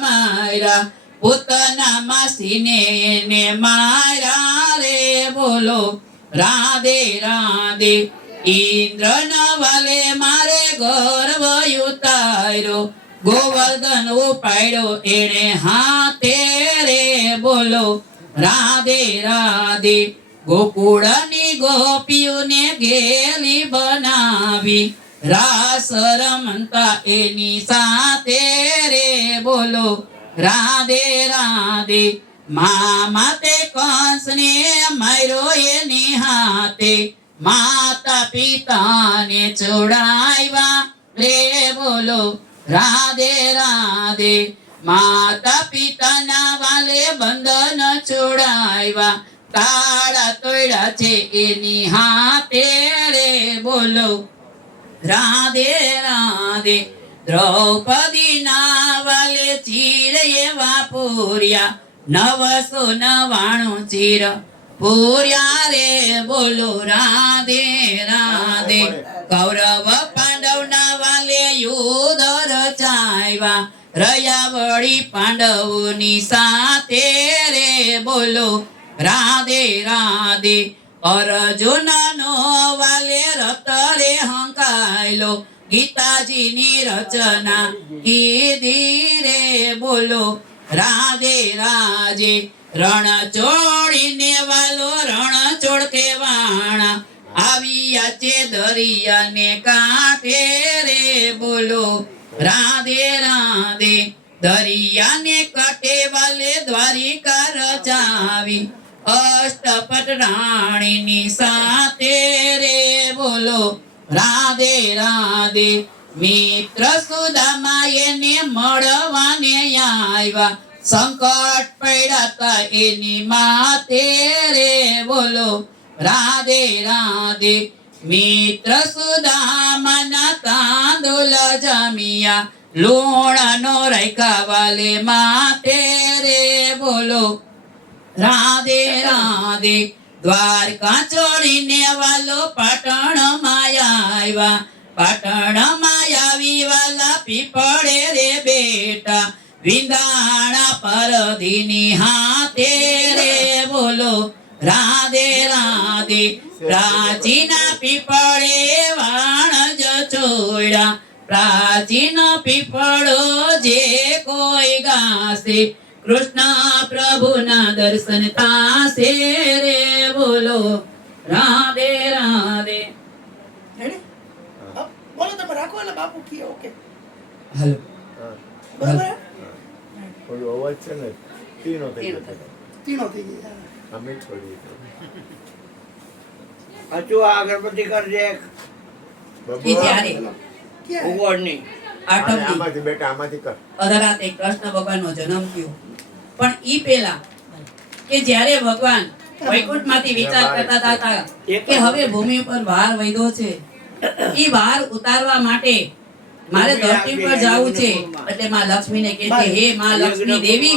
માર્યા પોતાના માસીને એને માર્યા રે બોલો રાધે રાધે ઇન્દ્રના વાલે મારે ગર્વ ઉતાર્યો ગોવર્ધન ઉપાડ્યો એને હાથે રે બોલો રાધે રાધે ગોકુળની ગોપીઓને ગેલી બનાવી રાસ રમતા એની સાથે રે બોલો રાધે રાધે માતે કંસને માર્યો એની હાથે માતા પિતાને છોડાવ્યા રે બોલો રાધે રાધે માતા પિતાના વાલે બંધન છોડાવ્યા તાળા તોડ્યા છે એની હાથે રે બોલો રાધે રાધે દ્રૌપદીના વાલે ચીર એવા પૂર્યા 999 ચીર પૂર્યા રે બોલો રાધે રાધે કૌરવ પાંડવના વાલે યુદ્ધ રચાવ્યા રહ્યા વળી પાંડવોની સાથે રે બોલો રાધે રાધે અર્જુનનો વાલે રત રે હંકાયલો ગીતાજીની રચના કીધી રે બોલો રાધે રાધે રણ ચોડીને વાલો રણ ચોડ કેવાણા આવ્યા છે દરિયાને કાંઠે રે બોલો રાધે રાધે દરિયાને કાંઠે વાલે દ્વારિકા રચાવી અષ્ટપટ રાણીની સાથે રે બોલો રાધે રાધે મિત્ર સુદામા એને મળવાને આવ્યા સંકટ પડ્યા તા એની માથે રે બોલો રાધે રાધે મિત્ર સુદામાના તાંદુલ જમિયા લૂણનો રાખ્યા વાલે માથે રે બોલો રાધે રાધે દ્વારકા છોડીને વાલો પાટણમાં આવ્યા પાટણમાં આવી વાલા પીપળે રે બેટા વિંદાણા પરધીની હાથે રે બોલો રાધે રાધે પ્રાચીના પીપળે વાણજ છોડ્યા પ્રાચીન પીપળો જે કોઈ ગાશે કૃષ્ણ પ્રભુના દર્શન થાશે રે બોલો રાધે રાધે બોલો તમે રાખો એટલે બાપુ કીએ ઓકે હાલો બરાબર થોડો અવાજ છે ને તીનો થઈ ગયા અમે છોડી હજુ આ અગરબત્તી કરજે ઈ ત્યારે ઉગોડની આમાંથી બેટા આમાંથી કર અધરાતે કૃષ્ણ ભગવાનનો જન્મ થયો પણ ઈ પહેલા કે જ્યારે ભગવાન વૈકુંઠમાંથી વિચાર કરતા હતા કે હવે ભૂમિ ઉપર ભાર વધ્યો છે ઈ ભાર ઉતારવા માટે મારે ધરતી પર જવું છે એટલે માં લક્ષ્મીને કહે છે હે માં લક્ષ્મી દેવી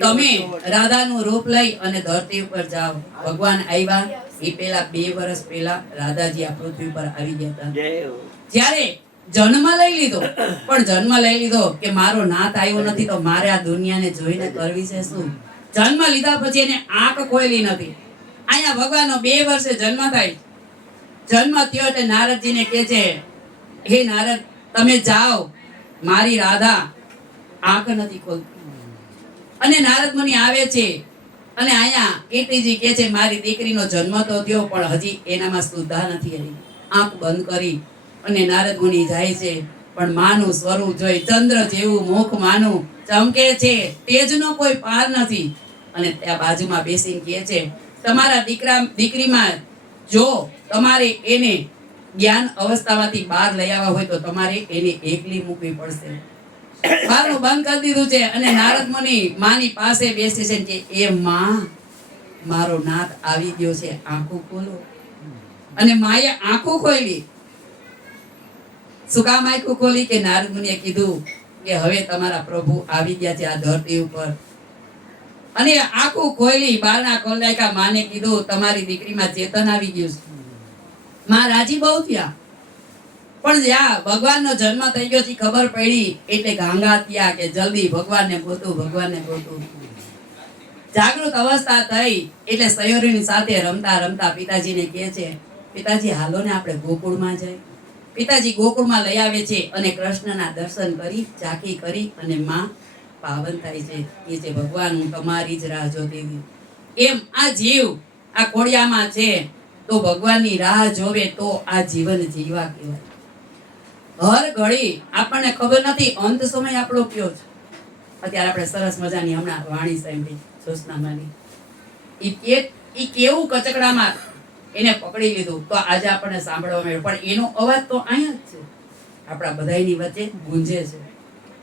તમે રાધાનું રૂપ લઈ અને ધરતી ઉપર જાઓ ભગવાન આવ્યા ઈ પહેલા 2 વર્ષ પહેલા રાધાજી આ પૃથ્વી પર આવી ગયા હતા જ્યારે જન્મ લઈ લીધો પણ જન્મ લઈ લીધો કે મારો નાથ આવ્યો નથી તો મારે આ દુનિયાને જોઈને કરવી છે શું જન્મ લીધા પછી એને આંખ ખોલી નથી અહીંયા ભગવાનનો 2 વર્ષે જન્મ થાય જન્મ થયો એટલે નારદજીને કહે છે હે નારદ તમે જાઓ મારી રાધા આંખ નથી ખોલતી અને નારદ મુનિ આવે છે અને અહીંયા કીર્તિજી કહે છે મારી દીકરીનો જન્મ તો થયો પણ હજી એનામાં સુદ્ધા નથી આવી આંખ બંધ કરી અને નારદ મુનિ જાય છે પણ માનું સ્વરૂપ જોઈ ચંદ્ર જેવું મુખ માનું ચમકે છે તેજનો કોઈ પાર નથી અને ત્યાં બાજુમાં બેસીને કહે છે તમારા દીકરીમાં જો તમારે એને જ્ઞાન અવસ્થામાંથી બહાર લઈ આવવા હોય તો તમારે એને એકલી મૂકવી પડશે બારનું બંધ કરી દીધું છે અને નારદ મુનિ માની પાસે બેસે છે કે એ માં મારો નાથ આવી ગયો છે આંખો ખોલો અને માએ આંખો ખોલી શું કામ આંખો ખોલી કે નારદ મુનિએ કીધું કે હવે તમારા પ્રભુ આવી ગયા છે આ ધરતી ઉપર અને આંખો ખોલી બારના ખોલ નાખ્યા માને કીધું તમારી દીકરીમાં ચેતન આવી ગયું છે માં રાજી બહુ થયા પણ જ્યાં ભગવાનનો જન્મ થઈ ગયો છે ખબર પડી એટલે ગાંગા થયા કે જલ્દી ભગવાનને ગોતું. જાગૃત અવસ્થા થઈ એટલે સયોરીની સાથે રમતા રમતા પિતાજીને કહે છે, પિતાજી હાલો ને આપણે ગોકુળમાં જાય. પિતાજી ગોકુળમાં લઈ આવે છે અને કૃષ્ણના દર્શન કરી ઝાંખી કરી અને માં પાવન થાય છે. એ છે ભગવાન હું તમારી જ રાહ જોતી હતી. એમ આ જીવ આ ખોડિયામાં છે તો ભગવાનની રાહ જોવે તો આ જીવન જીવા કહેવાય. હર ઘડી આપણને ખબર નથી અંત સમય આપણો કયો છે. અત્યારે આપણે સરસ મજાની હમણાં વાણી સાંભળી જોશનામાની, ઈ કેવું કચકડામાં એને પકડી લીધું તો આજે આપણને સાંભળવા મળ્યું, પણ એનો અવાજ તો અહીંયા જ છે, આપણા બધાની વચ્ચે ગુંજે છે.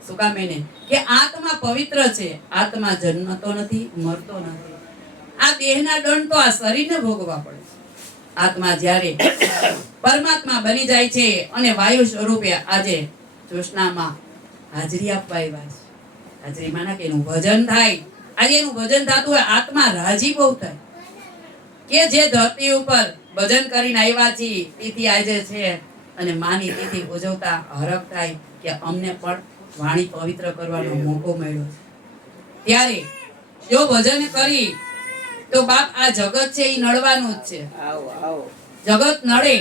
શું કામ? એને કે આત્મા પવિત્ર છે, આત્મા જન્મતો નથી, મરતો નથી. આ દેહના દંડ તો આ શરીરને ભોગવવા પડે છે. આત્મા જ્યારે પરમાત્મા બની જાય છે અને વાયુ સ્વરૂપે આજે જોશનામાં હાજરી આપવા આવ્યા છે. હાજરી માના કે એનું ભજન થાય. આજે એનું ભજન થતું હોય આત્મા રાજી બહુ થાય કે જે ધરતી ઉપર ભજન કરીને આવ્યા છીએ તિથિ આજે છે અને માની તિથિ ઉજવતા હરખ થાય કે અમને પણ વાણી પવિત્ર કરવાનો મોકો મળ્યો છે. ત્યારે જો ભજન કરી તો બાપ આ જગત છે એ નડવાનું જ છે. જગત નડે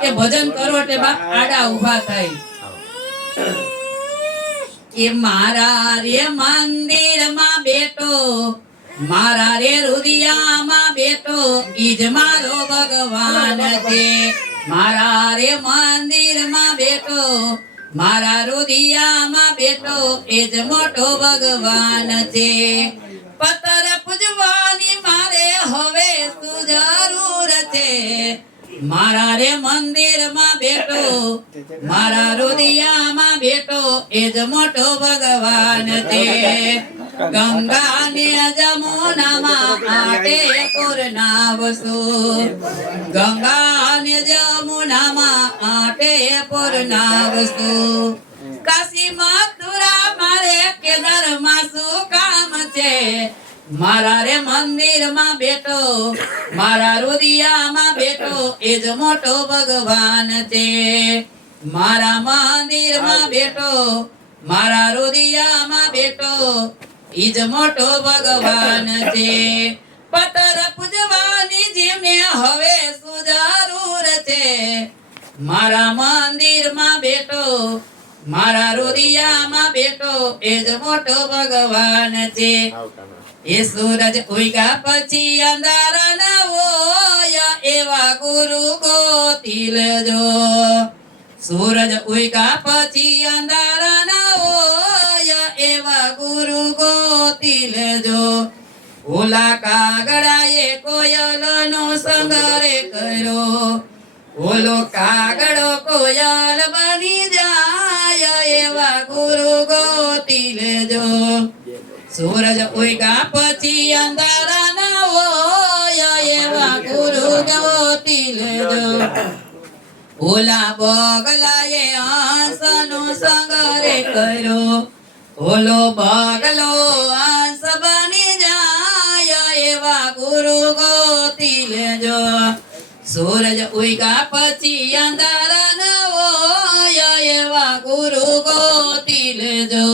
કે ભજન કરો એટલે બાપ આડા ઊભા થાય. કે મારા રે મંદિરમાં બેઠો, મારા રે રુદિયામાં બેઠો, ઈજ મારો ભગવાન છે. મારા રે મંદિરમાં બેઠો, મારા રુદિયામાં બેઠો, એ જ મોટો ભગવાન છે. પતર પૂજવાની મારે હવે શું જરૂર છે. મારા રે મંદિરમાં બેઠો, મારા રુદિયામાં બેઠો, એ જ મોટો ભગવાન છે. ગંગા ને જમુનામાં આટે પૂર્ણાવસુ, ગંગા ને જમુનામાં આટે પૂર્ણાવસુ. કાશી મથુરા મારે કેદારમાં શું કામ છે. મારા રે મંદિરમાં બેઠો, મારા રુદિયામાં બેઠો, એ જ મોટો ભગવાન છે. મારા મંદિરમાં બેઠો, મારા રુદિયામાં બેઠો, ઈ જ મોટો ભગવાન છે. પતર પૂજવાની જીવને હવે શું જરૂર છે. મારા મંદિરમાં બેઠો, મારા રુદિયામાં બેઠો, એ જ મોટો ભગવાન છે. એ સૂરજ ઉગ્યા પછી અંધારા ન હોય એવા ગુરુ ગોતી લેજો. સૂરજ ઉગ્યા પછી અંધારા ન હોય એવા ગુરુ ગોતી લેજો. ઓલા કાગડાએ કોયલનો સંગરે કર્યો, ઓલો કાગડો કોયલ બની જાય એવા ગુરુ ગોતી લેજો. સૂરજ ઉગ્યા પછી અંધારા ન હોય એવા ગુરુ ગોતી લેજો. ઓલા બગલાએ હંસનો સંગરે કર્યો, ઓલો બગલો હંસ બની જાય એવા ગુરુ ગોતી લેજો. સૂરજ ઉગ્યા પછી અંધારા ન હોય એવા ગુરુ ગોતી લેજો.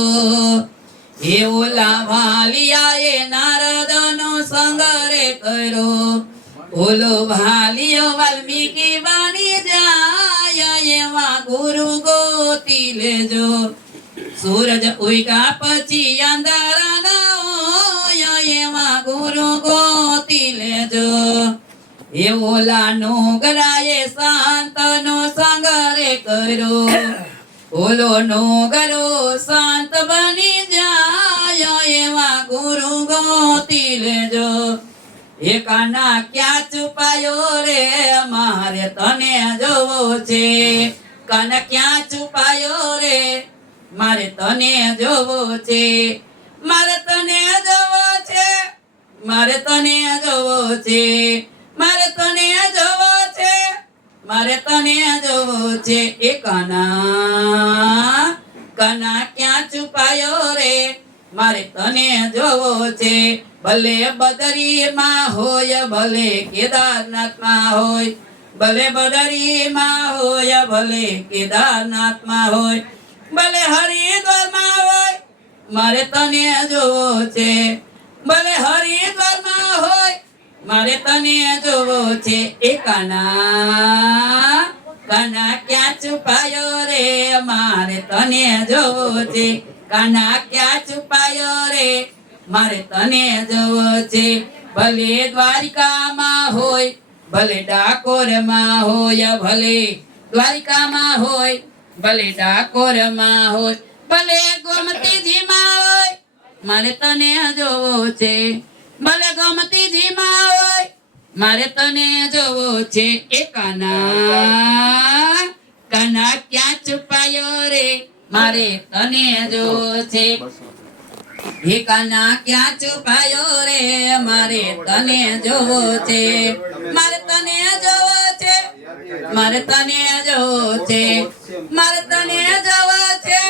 એ ઓલા વાલિયાએ નારદનો સંગરે કર્યો, ઓલો વાલિયો વાલ્મીકી બની જાય એવા ગુરુ ગોતી લેજો. સૂરજ ઉગ્યા પછી અંધારા ન હોય એવા ગુરુ ગોતી લેજો. એ ઓલા નોગરાએ સંતનો સંગરે કર્યો, ઓલો નોગરો સંત બની જાય એવા ગુરુ ગોતી લેજો. એ કાના ક્યાં છુપાયો રે મારે તને જોવો છે. કાના ક્યાં છુપાયો રે મારે તને જોવો છે. મારે તને જોવો છે, મારે તને જોવો છે, મારે તને જોવો છે, મારે તને જોવો છે. એ કાના, કાના ક્યાં છુપાયો રે મારે તને જોવો છે. ભલે બદરીમાં હોય, ભલે કેદારનાથમાં હોય, ભલે બદરીમાં હોય ભલે કેદારનાથમાં હોય ભલે હરિદ્વારમાં હોય મારે તને જોવો છે ભલે હરિદ્વારમાં હોય મારે તને જોવો છે એ કાના કાના ક્યાં છુપાયો રે મારે તને જોવો છે કાના ક્યાં છુપાયો રે મારે તને જોવો છે ભલે દ્વારિકામાં હોય ભલે ડાકોરમાં હોય ભલે દ્વારિકામાં હોય ભલે ડાકોરમાં હોય ભલે ગોમતીજીમાં હોય મારે તને જોવો છે ભલે ગોમતીજીમાં હોય મારે તને જોવો છે એ કાના કાના ક્યાં છુપાયો રે મારે તને જોવો છે હે કાના ક્યાં છુપાયો રે મારે તને જોવો છે મારે તને જોવો છે મારે તને જોવો છે મારે તને જોવો છે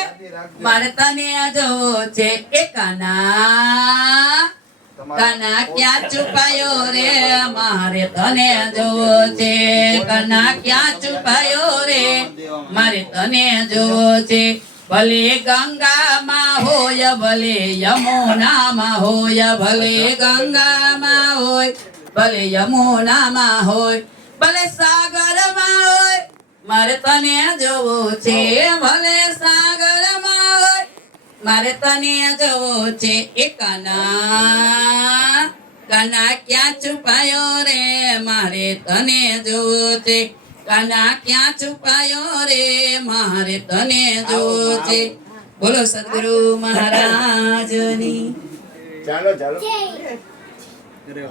મારે તને જોવો છે એ કાના કાના ક્યાં છુપાયો રે મારે તને જોવો છે કાના ક્યાં છુપાયો રે મારે તને જોવો છે ભલે ગંગામાં હોય ભલે યમુનામાં હોય ભલે ગંગામાં હોય ભલે યમુનામાં હોય ભલે સાગરમાં હોય મારે તને જોવો છે ભલે સાગરમાં હોય મારે તને જોવો છે એ કાના કાના ક્યાં છુપાયો રે મારે તને જોવો છે કાના ક્યાં છુપાયો રે મારે તને જોવો છે બોલો સદગુરુ મહારાજની ચાલો ચાલો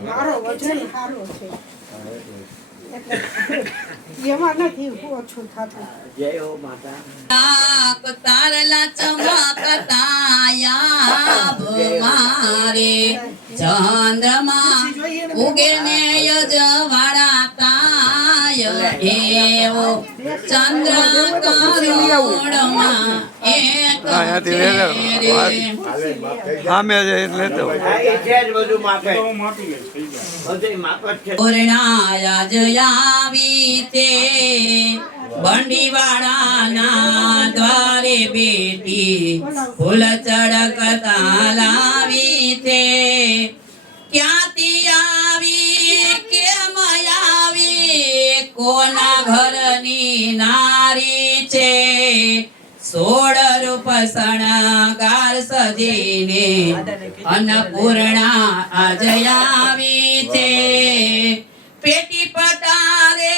મારો વજન સારો છે એમાં નથી ઓછું થતું જય હો માતા આંખ તારલા ચમકતાયા મારે ચંદ્રમા ઉગે ને યજવાળા તાય એવો ચંદ્ર કરોડમાં એક છે રે. હાલે બાપ થઈ જાય. સામે છે એટલે તો આ એ છે જ બધું માપે બધું માપ જ છે પૂર્ણાયા જયાવી તે બંડીવાળાના દ્વારે બેટી ફૂલ ચડકતા લાવી તે ક્યાંથી આવી કેમ આવી કોના ઘરની નારી છે 16 રૂપ શણગાર સજીને અન્નપૂર્ણા આજયાવી છે પેટી પટારે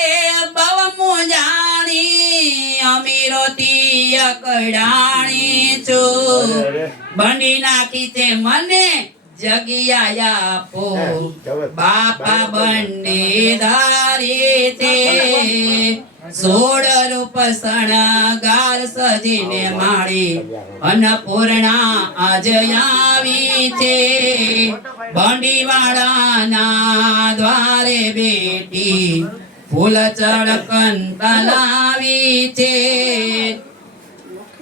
બવ મુંજાણી અમીરોતી અકડાણી છું બંડી નાખી છે મને જગ્યા આપો બાપા બંડી ધારી છે 16 રૂપ શણગાર સજીને માળી અન્નપૂર્ણા આજ આવી છે બંડીવાળાના દ્વારે બેટી ફૂલ ચળકન તલાવી છે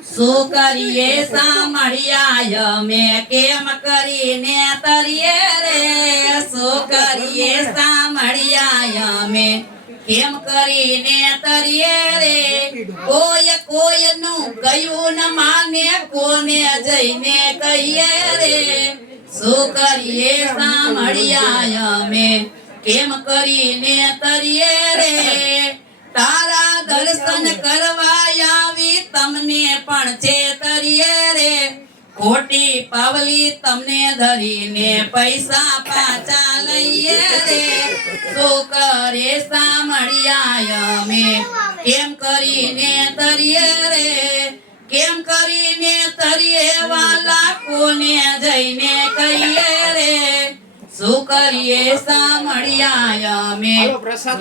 શું કરીએ સામળિયા મેં કેમ કરીને તરીએ રે શું કરીએ સામળિયા મેં કેમ કરીને તરીએ રે કોઈનું કયું ન માને કોને જઈને કહીએ રે શું કરીએ સામળિયા મેં કેમ કરીને તરીએ રે તારા દર્શન કરવા આવી તમને પણ છે તરીએ રે ખોટી પાવલી તમને ધરીને પૈસા પાછા લઈએ રે શું કરે સામળિયા મેં કેમ કરીને તરીએ રે કેમ કરીને તરીએ વાલા કોને જઈને કહીએ રે શું કરીએ સામળિયા મેં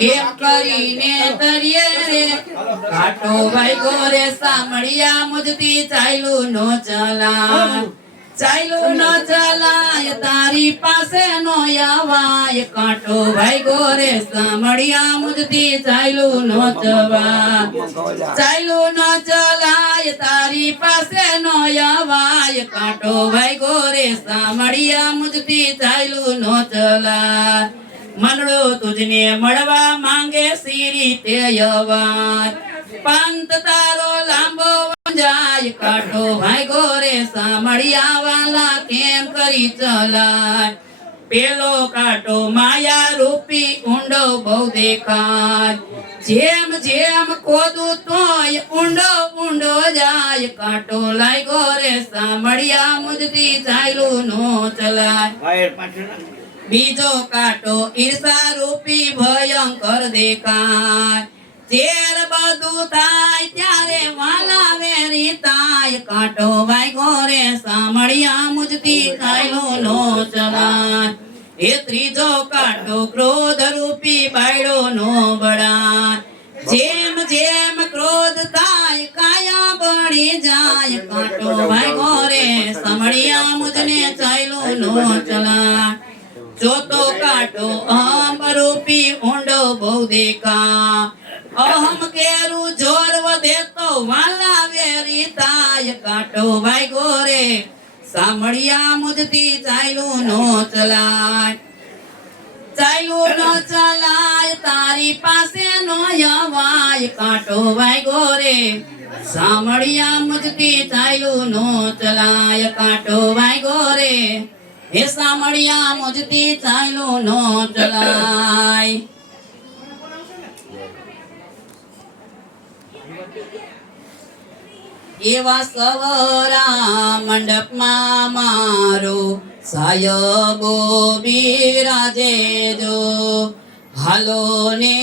કેમ કરીને તરીએ રે કાટો ભાઈ ગોરે સામળિયા મુજતી ચાલ્યું નો ચાલ્યું ન ચલાય તારી પાસે નો આવાય કાંટો ભાઈ ગોરે સામળિયા મુજતી ચાલ્યું નો ચાલ્યું ન ચલાય તારી પાસે નો આવાય કાંટો ભાઈ ગોરે સામળિયા મુજતી ચાલ્યું નો ચલાય મનડો તુજને મળવા માંગે સી રીતે યવાજ પંત તારો લાંબો વંજાય કાટો ભાઈ ગોરે સામળિયા વાલા કેમ કરી ચલાય પેલો કાટો માયા રૂપી ઊંડો બહુ દેખાય જેમ જેમ ખોદું તોય ઊંડો ઊંડો જાય કાટો લાય ગોરે સામળિયા મુજતી ચાલ્યું નો ચલાય વાયર પાછળ નાખ. બીજો કાંટો ઈર્ષા રૂપી ભયંકર દેખાય તેર બધું થાય ત્યારે વાલા વેરી તાય કાંટો વાગ્યો રે સામળિયા મુજતી કાયલો નો ચલાય એ ત્રીજો કાંટો ક્રોધ રૂપી બાયડો નો બળાય જેમ જેમ ક્રોધ થાય કાયા બળી જાય કાંટો વાગ્યો રે સામળિયા મુજને ચાલ્યો નો ચલાય ચોથો કાંટો અહમ રૂપી ઊંડો બહુ દેખા અહમ કેરું જોર વધે તો વાલા વેરી તાય કાંટો વાગ્યો રે સામળિયા મુજતી ચાલ્યું નો ચલાય ચાલ્યું નો ચલાય તારી પાસે નો યવાય કાંટો વાગ્યો રે સામળિયા મુજતી ચાલ્યું નો ચલાય કાંટો વાગ્યો રે હે સામળિયા મુજતી ચાલ્યું નો ચલાય એવા સવરા મંડપમાં મારો સાયબો બિરાજે જો હાલો ને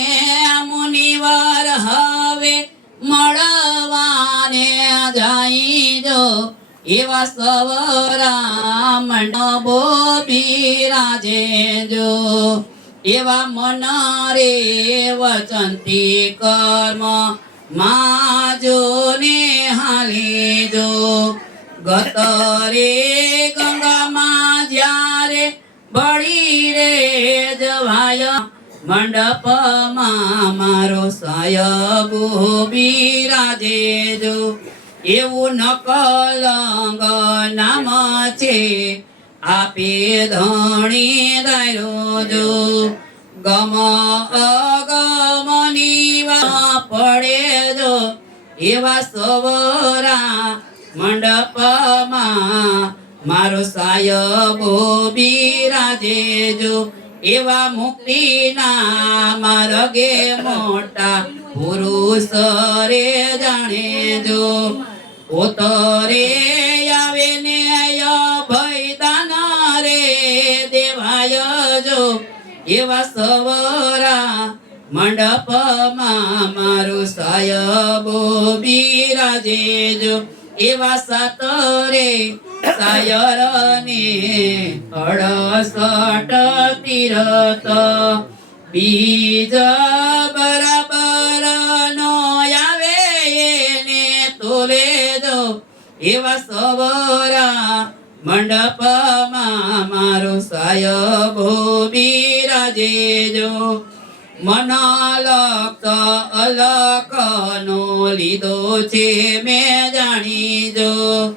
મુનિવાર હવે મળવાને જાય જો એવા સવરા મંડપો બિરાજે જો એવા મન રે વચનથી કર્મ માજો ને હાલે જો ગત રે ગંગામાં જ્યારે બળી રે જવાય મંડપમાં મારો સાયબો બિરાજે જો એવું નકલંગ નામ છે આપે ધણી દાયરો જો ગમ અગમની વા પડે જો એવા સવરા મંડપમાં મારો સાયબો બિરાજે જો એવા મુક્તિના માર્ગે મોટા પુરુષ રે જાણે જો પોતરે આવે ને ભયદાન રે દેવાય જો એવા સવરા મંડપમાં મારું સાયબો બિરાજે જો એવા સાતરે સાયરને 68 તીરથ બીજ બરાબર નો આવે એને તોલે જો એવા સવરા મંડપમાં મારો સાયબો બિરાજે જો મનાલક અલકનો લીધો છે મેં જાણી જો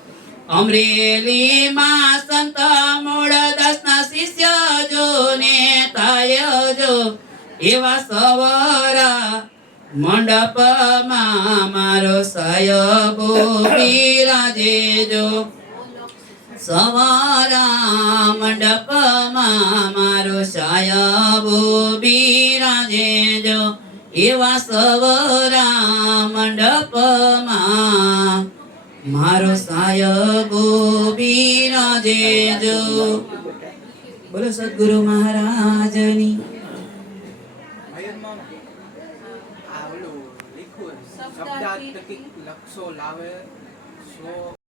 અમરેલીમાં સંત મૂળ 10 શિષ્ય જો ને થાય જો એવા સવરા મંડપમાં મારો સાયબો બિરાજે જો સવારા મંડપમાં મારો સાયબો બિરાજે જો એવા સવરા મંડપમાં મારો સાયબો બિરાજે જો બોલો સદગુરુ મહારાજની શબ્દાર્થિક લક્ષો લાવે સો